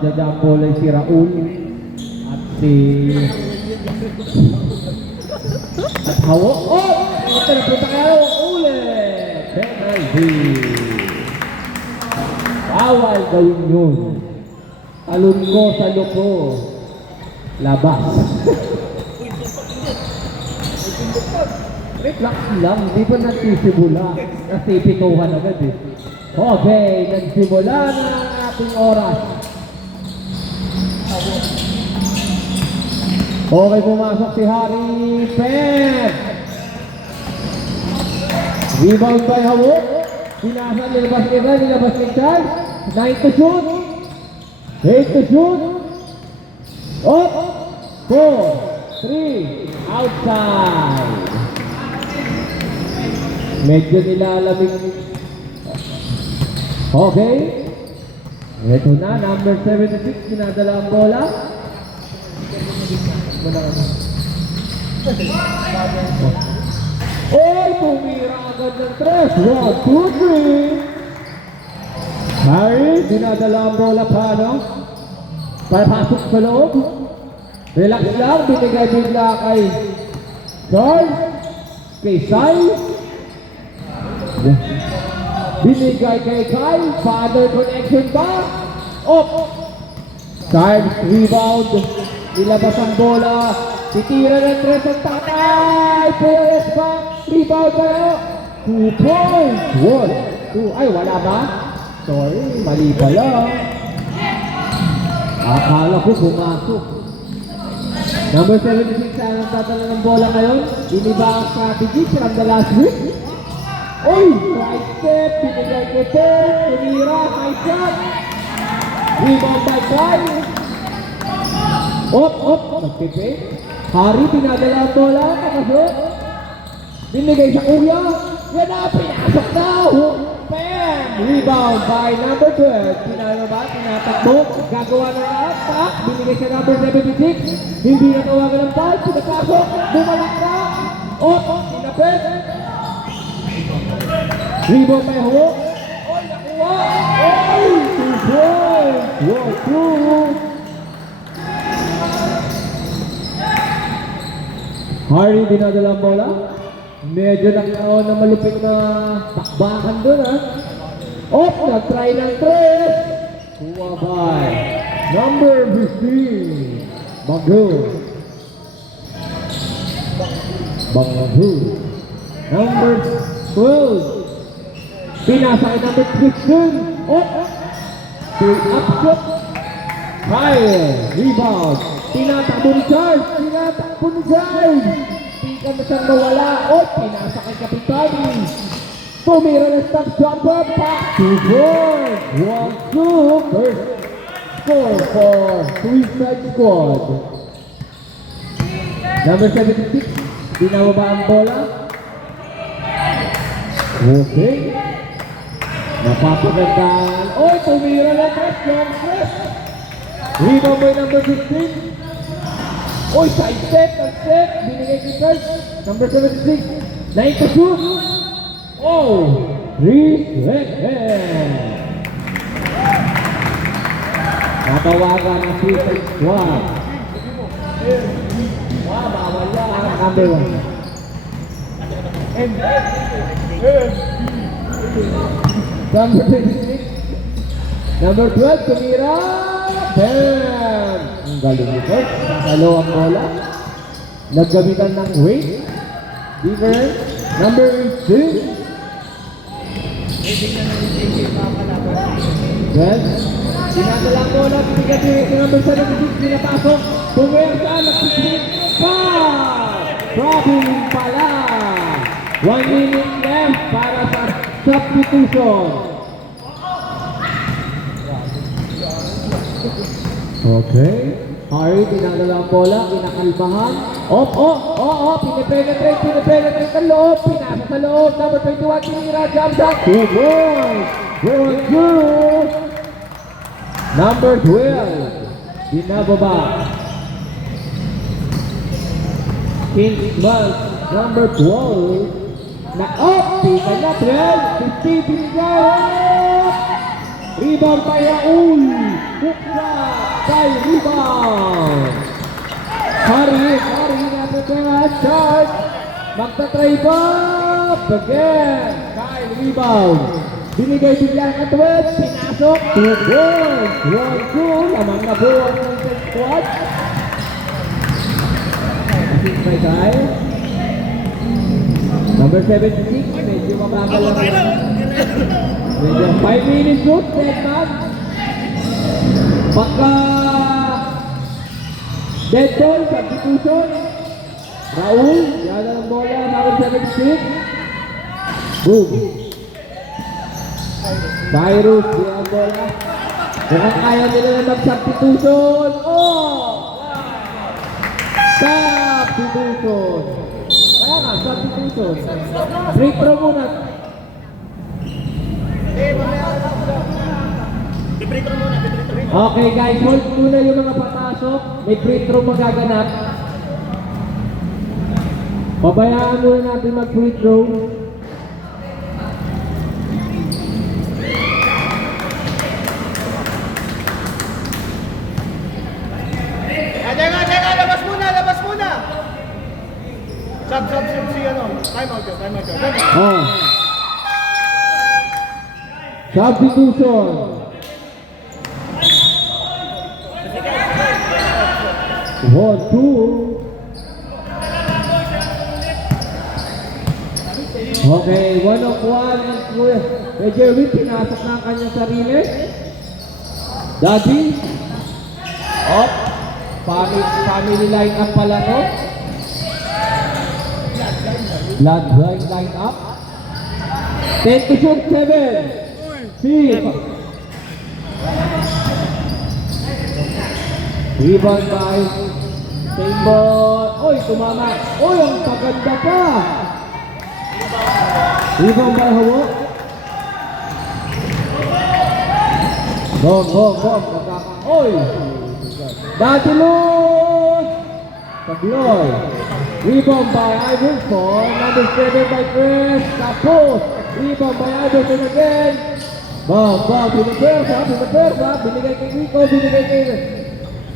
Magja-jump si Raul at si at Hawo. Oh! Ito na punta kayo ulit. Penalty. Bawal gawin yun. Talon ko sa loko. Labas. Relax lang, di pa nagsisimula. Kasi pituhan agad eh. Okay, nagsimula na ang ating oras. Okay, pumasok si Harry Pen. Rebound by Hawo. Pinasa, nilabas ni Ren, nilabas ni Charles. 9 to shoot. 8 to shoot. Up. 4, 3, outside. Medyo nilalamig. Okay. Ito na, number 76, pinadala ang bola. Oh, tumira agad ng 3. 1, 2, 3. Harry, dinadala ang bola pa, no? Pasok sa loob. Relax lang, binigay bigla kay Charles. Kay Sai. Binigay kay Kyle. Father connection ba? Up. Charles, rebound. Nilabas ang bola. Titira ng 3 ang tatay. Players back. Rebound kayo. 2 points. 1, 2. Ay, wala ba? Sorry, mali pala. Akala ko pumasok. Number 76 ang tatala ng bola ngayon. Iniba ang strategy from the last week. Oy! Right step. Pinigay ko ito. Tumira. Nice shot. Rebound by Kyle. Op! Nagpipin. Harry, pinadala ang bola. Nakasot. Binigay sa kuya. Yan na. Pinasok na. Bam! Rebound by number 12. Pinalo ba? Tinatakbo. Gagawa na attack. Binigay sa number 76. Hindi natawagan ng foul. Pinapasok. Bumalik na. Op! Pinapit. Rebound by Hawo. Oy! Nakuha. Oy! 2 points. 1, 2. Harry, dinadala ang bola. Medyo nagkaroon ng malupit na takbakan doon, ha? Op! Nag-try ng 3. Kuha by number 15. Banggu. Number 12. Pinasa kay number 16. Op! Up shot. Kyle. Rebound. Tinatakbo ni Charles. Tika na siyang nawala. O, pinasa kay Kapitan. Tumira ng stop jumper. Back to board. 1, 2. First score for Suicide Squad. Number 76. Binababa ang bola. Okay. Napapagandaan. O, tumira ng press. Rebound by number 15. Oy, side step. Binigay kay Charles. Number 76. 9 to shoot. Oh, 3 seconds. Natawagan ang Suicide Squad. Bawal yan. Number 1. Number 26. Number 12, tumira. Bam! Ang galing nito. Nakalo ang bola. Naggamitan ng weight. Different. Number 2. Well, sinadala ang bola. Binigyan direct number 76. Pinapasok. Puwerta. Nagsisimik pa. Traveling pala. 1 minute left para sa substitution. Okay. Harry, pinadala ang bola, kinakalmahan. Pinipenetrate ang loob. Pinasa sa loob. Number 21, tinira, jump shot. 2 points. 4-2. Number 12, binababa. Kingsman, number 12. Tika na, 12. 50, binigay. Rebound by Raul. Hook shot by rebound. Hari na prepare charge. Magta-try ba? Again. Kyle rebound. Binigay biglang katwet. Pinasok. 2 points. 1-2. Lamang na buwan ng squad. Assist by Kyle. Number 76. Medyo mabagal lang. Medyo 5 minutes shoot. 10 man. Pagka dead ball, substitution. Raul, yan ang bola, number 76. Boom. Cyrus, yan ang bola. Mukhang ayaw nila na mag-substitution. Oh! Substitution. Kaya nga, substitution. Free throw muna. Okay guys, hold muna yung mga patasok. May free throw magaganap. Pabayaan muna natin mag-free throw. Teka, labas muna! Sub, si ano, time out yun. Oh. Substitution. One, two. Okay, 1-on-1 and kay Jerwin, pinasok na ang kanyang sarili. Daddy. Up. Family line up pala to. Bloodline line up. 10 to shoot, 7. 6. Rebound by same ball. Oy, tumama. Oy, ang paganda pa. Rebound by Hawo. Go. Oy. Dati Luz. Tabloy. Rebound by Iverson. Number 7 by Chris. Tapos. Rebound by Iverson again. Bang. Pinapersa. Binigay kay Rico.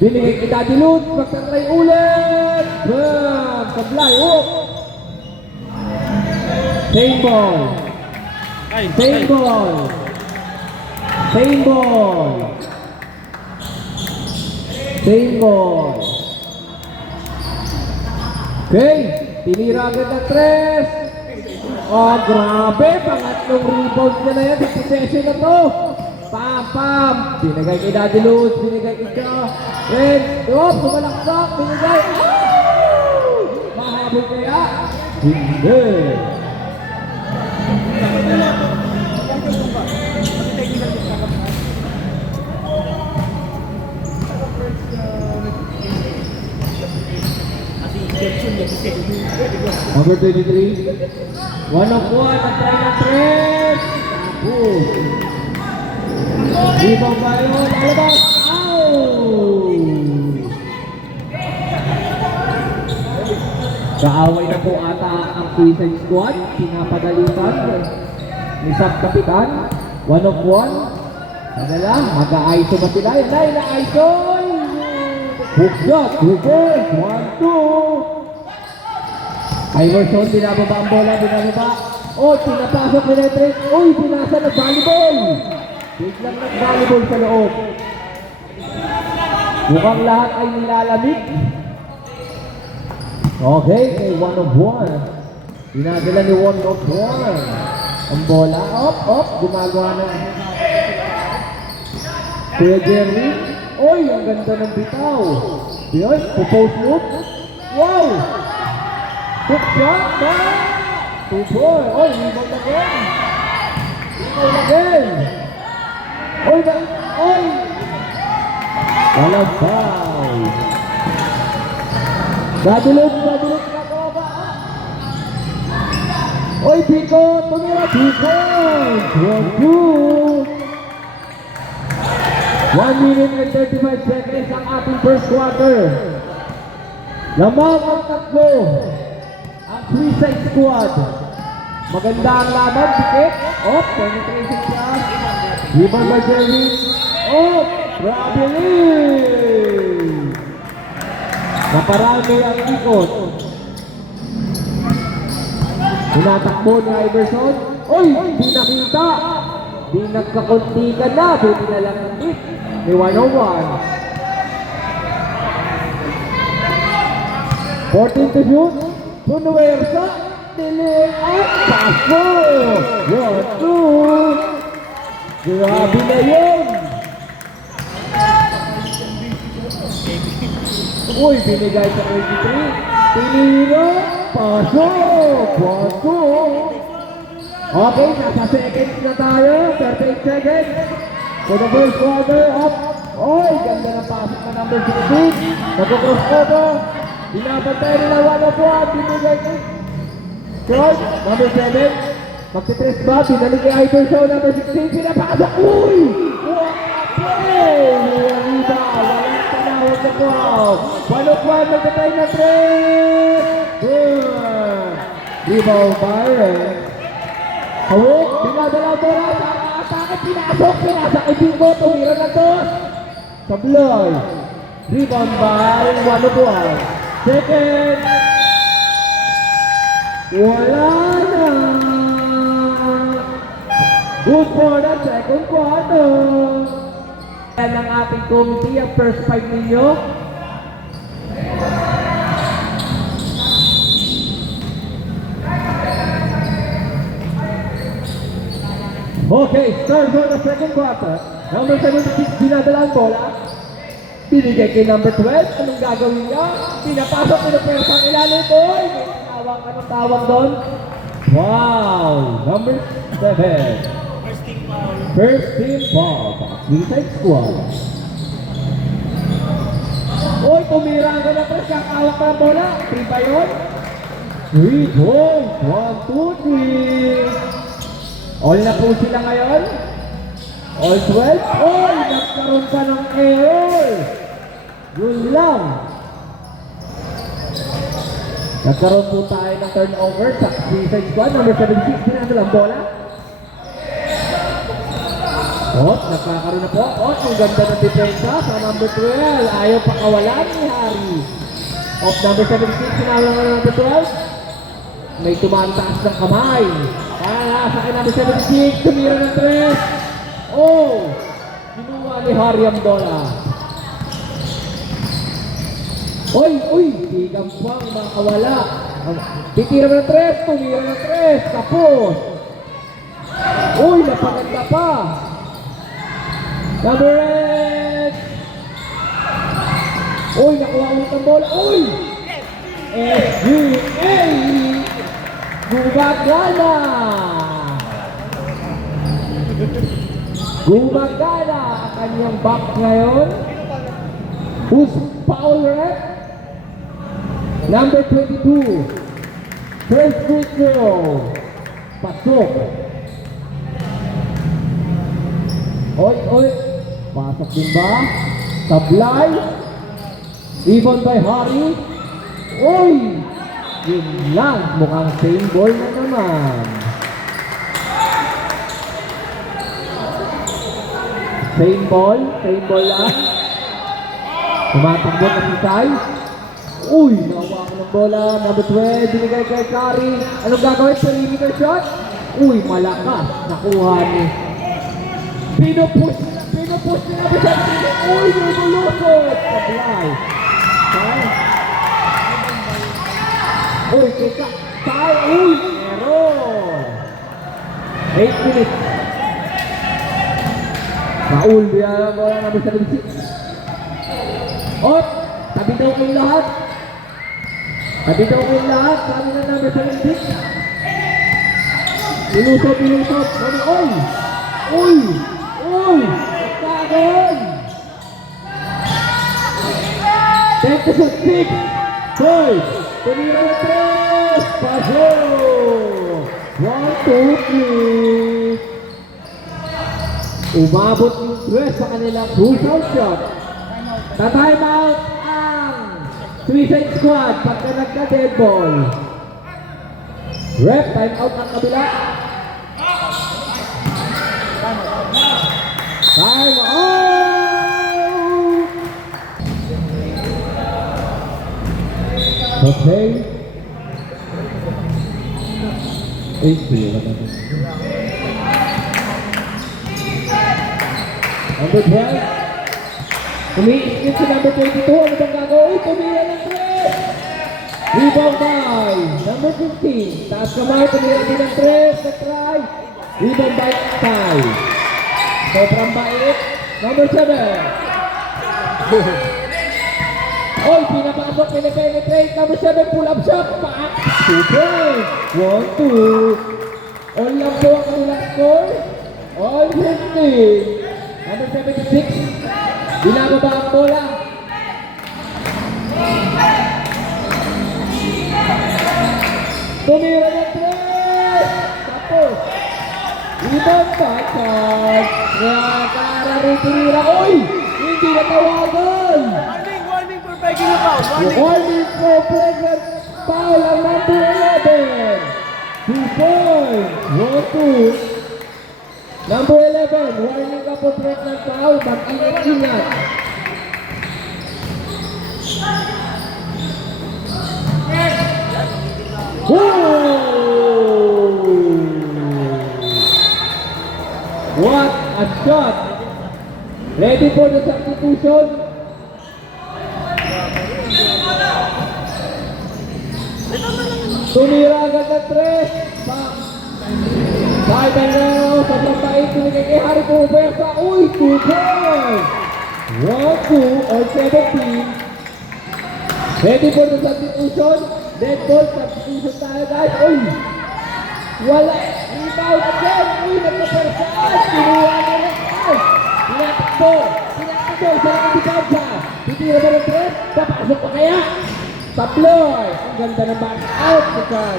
Binigay kay Daddy Luz. Magtatry ulit. Bang. Tablay. Oop. Same ball. Okay, tinira agad ng 3. Oh, grabe, pangatlong rebound niya na yan sa possession na to. Pam. Binigay kay Daddy Luz, binigay kay Joe. Tumalaksak, binigay. Mahabol kaya? Hindi. Number 23. 1-on-1 at try ng 3. Boom. Rebound ba yun? Alabas! Kaaway na po ata ang Suicide Squad. Pinapadalitan ni Sab Kapitan. 1-on-1. Nadala, mag-a-ISO ba sila? Yan na, ina-ISO! Hook shot, reverse, 1-2. Iverson, binababa ang bola, binababa. Oh, pinapasok ni Retreat. Uy, pinasa nag-volleyball. Biglang nag-volleyball sa loob. Mukhang lahat ay nilalamig. Okay, kay 1-on-1. Dinadala ni 1-on-1. Ang bola, up, gumagawa ng Kuya Jerry. Oy, ang ganda ng bitaw. Yun, post move. Wow! Hook shot, ba? 2-4. Oy, rebound again. Oy! Walang foul. Dadulog na ba? Oy, Pico, tumira, Pico. 1-2. 1 minute and 35 seconds ang ating first quarter. Lamang ang tatlo. Ang Suicide Squad. Maganda ang laban, pikit. Penetration shot. Rebound by Jerry. Traveling! Naparami ang ikot. Tinatakbo ni Iverson. Uy! Di nakita! Di nagkakuntikan na. Buti na lang ang hit ni 101. 14 to shoot. Punuwersa. Diling at paso. 1-2. Grabe na yun. Uy, binigay sa 23. Tinira. Paso. 1-2. Okay, nasa seconds na tayo. 38 seconds. For the first quarter up. Oy, ganda ng pasok na number 16. Nag-crossover. Binabantay nila 1-1. Binigay ko. George, number 7. Magtitres ba? Binalik kay Iverson, number 16. Pinapasok. Uy! What a play! Riba, walang tanawag na crowd. Balukwan, magtatay na 3. Good. Rebound Byron. Hawik, dinadala bola sa atake, pinasok, pinasakit Bingo, tumira na to. Sablay. Rebound by 1-1. Second. Wala na. Good for the second quarter. Yan ang ating committee, ang first 5 ninyo. Okay, start for the second quarter. Number 76, dinadala ang bola. Binigay kay number 12. Anong gagawin niya? Pinapasok, pinapasok ang ilalim. Boy! May tinawag, anong tawag doon? Wow! Number 7. First team ball. Suicide squad. Uy, tumira ka na tres. Kakawak ka ang bola. 3 ba yun? 3 points. 1, 2, 3. All na po sila ngayon. All 12. All! Nagkaroon pa ng error. Yun lang. Nagkaroon po tayo ng turnover sa suicide squad. Number 76. Dinadala ang bola. Nagkakaroon na po. Ang ganda ng depensa sa number 12. Ayaw pakawalan ni Harry. Number 76. Sinala na number 12. May tumataas ng kamay. Para sa akin number 76. Tumira ng 3. Kinuha ni Harry ang bola. Uy! Tigang pang makawala. Titira ng 3. Tumira ng 3. Tapos. Napaganda pa. Number 8. Nakuha ulit ang bola. SUA! Gumagana! Gumagana ang kanyang back ngayon. Who's foul rep? Number 22. First free throw. Pasok. Pasok din ba? Sablay. Rebound by Harry. Yun lang. Mukhang same ball na naman. Same ball lang. Tumatakbo na si Sai. Nawa ko ng bola. Number 12. Binigay kay Curry. Anong gagawin? Perimeter shot? Malakas. Nakuha ni. Pinupush nila. Numulusot. Sablay. Kika. Sai. Error. 8 minutes. Paul, biya bola number 76. Tabi daw kong lahat. Sabi na number 76. Nilusot. Pagkagon. 10 to 6. Boy. Tumira na 3. Paso. 1, 2, 3. Umabot yung 3 sa kanilang crucial shot. Ta-time out ang suicide squad pagka nagka-dead ball. Ref, time out ang kabila. Time out! Okay. Number 12. Umiiskip si number 22. Ano bang gagawin? Tumira ng 3. Rebound by number 15. Taas kamay. Tumira din ng 3. Na-try. Rebound by Tay. Sobrang bait. Number 7. Oy, pinapasok, pinapenetrate. Number 7, pull up shot. Paak. Super. 1-2. All lang po ang kanilang score. All 15. Number 76. Binababa ang bola. Tumira ng 3. Tapos. Rebound by Tay. Nakarari tinira. Oy! Hindi natawagan. Warning for breaking the foul. Warning. Warning for flagrant foul ang number 11. 2 points. 1-2. Number 11, warning ka po flagrant foul. Mag-ingat-ingat. What a shot! Ready for the substitution? Tumira agad na 3. Kahit ang laro, sobrang bait binigay kay Harry Puberta. Uy, 2 points! 1-2 or 17. Ready for the substitution? Dead ball, substitution tayo guys. Uy! Wala! Rebound again! Uy, nagkapersaan! Kinuha na lang guys! Pinatakbo! Pinatakbo! Isa lang ang depensa! Titira ba ng 3? Papasok pa kaya? Tabloy! Ang ganda ng box out ni Carl!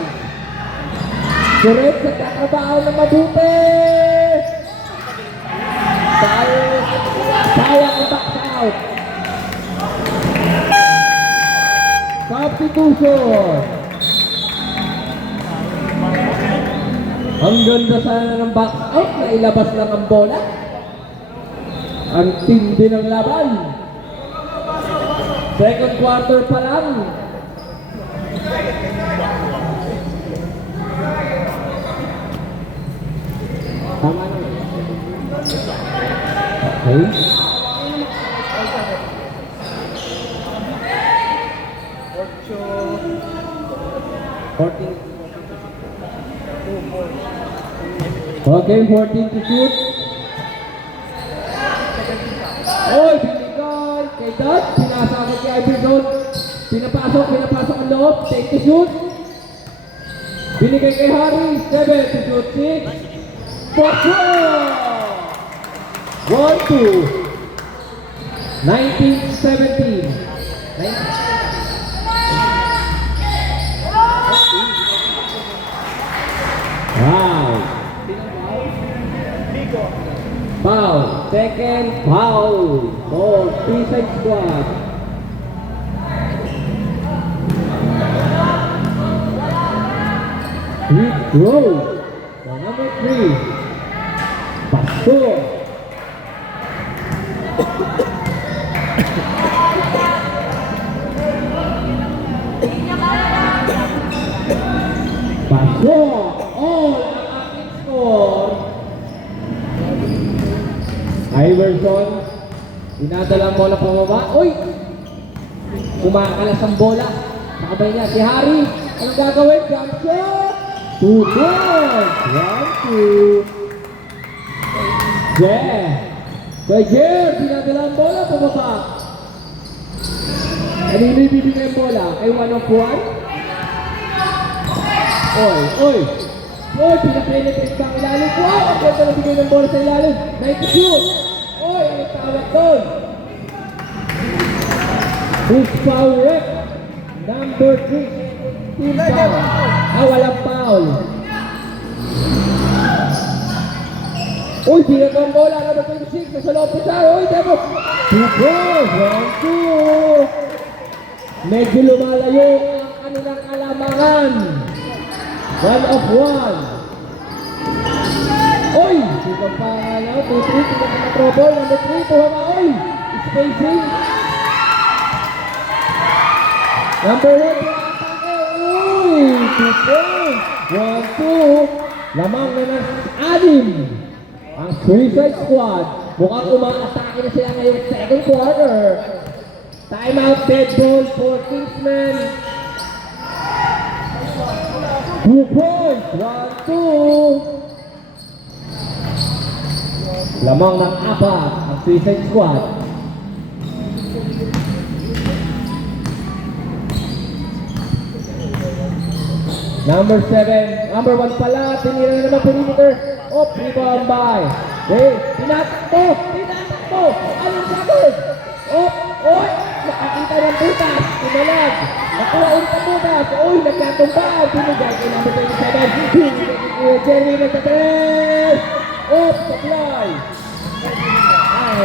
Correct, nagtatrabaho na mabuti! Sayang ang box out! Substitution! Ang ganda sana ng box out na ilabas lang ang bola. Ang tindi ng laban. Second quarter pa lang. Tama na. Okay. Okay, 14 to shoot. Oy, binigay kay Dot. Pinasakot kay Iverson. Pinapasok ang loob. Take to shoot. Binigay kay Harry. 7 to shoot. 6. For sure! 1-2. 19-17. Wow. Foul. Second foul. For P6 squad. Free throw. For number 3. Pastor. Pastor. All ang ating score. Iverson. Dinadala ang bola pababa. Uy! Kumakalas ang bola. Nakabay niya si Harry. Anong gagawin? Jump shot! 2 points! 1-2. Yeah! Kay Jer, dinadala ang bola pababa. Anong bibigay ang bola? Ay 1 of 1? Oy! Oy! Pinapenetrate ka ang ilalim. Wow! Ang ganda na bigay ng bola sa ilalim. Nice shoot! Oy! Ang tawag doon? Who's foul rep? Number 3. Team foul. Walang foul. Uy, binag ang bola. Number 26. Nasa loob po siya. Uy, demo. 2 goals. 1-2. Medyo lumalayo ang kanilang alamangan. 1 of 1. Uy! Sino pa nga na? 2-3. Sino pa na trouble? Number 3. Tuha na. Uy! Spacing. Number 1. 2 points. 1-2. Lamang na ng 6. Ang Suicide Squad. Mukhang umaatake na sila ngayong second quarter. Timeout, dead ball for Kingsman. 2 points. 1-2. Lamang ng 4 ang Suicide Squad. Number 7, number 1 pala, tinira na naman perimeter. Oh, rebound by. Okay, tinatakbo, anong sabon? Oh, nakakita ng butas, tumalag. Nakuha ulit ang butas, nagkatumba, pinigay kay number 27. Jerry nagtatres. Oh, supply.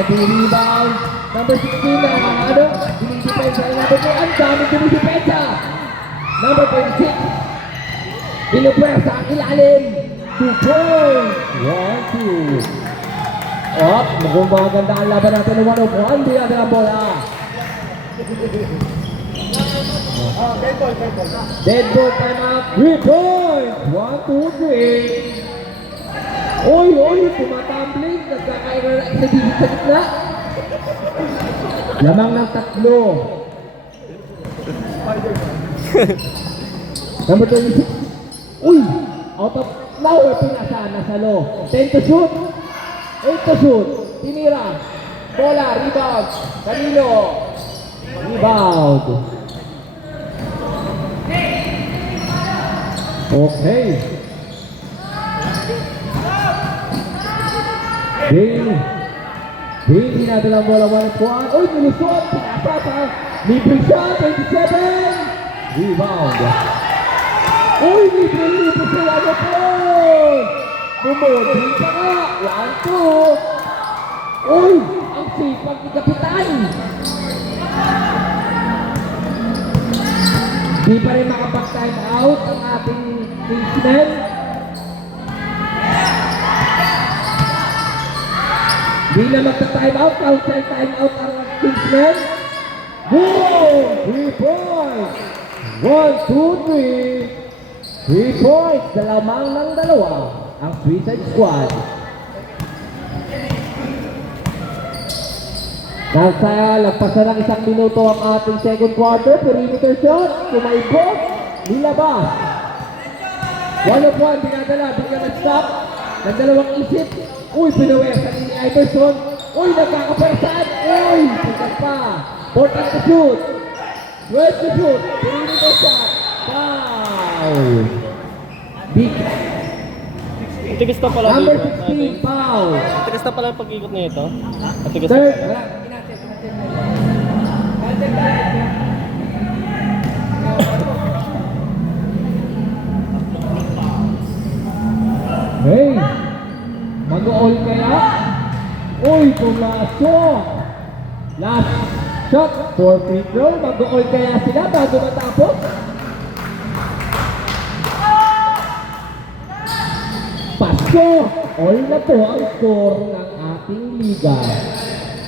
Rebound. Number 16 na, dinidepensa na number 2. Ang dami dinidepensa. Number 26. Pinupresa ang ilalim. 2 points. 1-2. Mukhang maganda ang laban natin ng 1-1. Binada ng bola. Dead ball. Dead ball, time out. 3 points. 1, 2, 3. Tumatumbling. Nagkakaira na isa dito sa gitna. Lamang ng 3. Number 26. Out of nowhere, pinasa, nasa low. 10 to shoot. 8 to shoot. Tinira. Bola, rebound. Kanino. Rebound. Okay. Green, hinadala ang bola 1-1. Nilusot. Pinasa pa. Libre shot, 27. Rebound. Libre sila na po! Bumodin ka nga! 1-2! Ang sipag ni Kapitan! Di pa rin makapag-time out ang ating Kingsman. Di na magta-time out, outside time out ang Kingsman. Boom! 3 points! 1, 2, 3. 3 points, lamang ng 2 ang Suicide Squad. Lagpasan ng 1 minuto ang ating second quarter. Perimeter shot, sumaibot, nilabas. 1-1, binadala, bigyan ng stop. Nagdalawang isip. Pinawersa ni Iverson. Nagkakapersan. Pikat pa. 14 to shoot. 12 to shoot. Perimeter shot. Foul. Big. Matigas na pala Number dito. 16, foul. Matigas na pala yung pag-ikot na ito. Matigas na Third. pala. Hey, mag-all kaya? Pumasok. Last shot for free throw. Mag-all kaya sila bago matapos? Pasko! All na to ang score ng ating liga.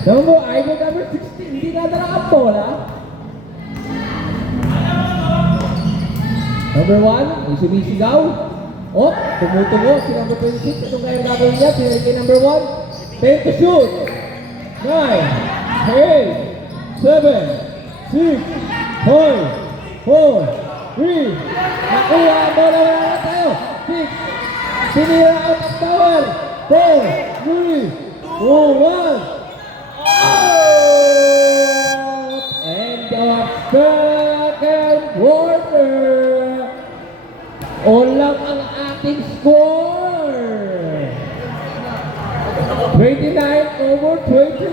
Number 16, hindi na dala ang bola. Number 1, may sumisigaw. Tumutungo si number 26. Itong kaya gagawin niya, pinagay number 1. 10 to shoot. 9, 8, 7, 6, 5, 4, 3. Nakuha ang bola na tayo. 6. Sinira out ang tower. 4, 3, 2, 1. End of second quarter. All lang ang ating score. 29 over 20.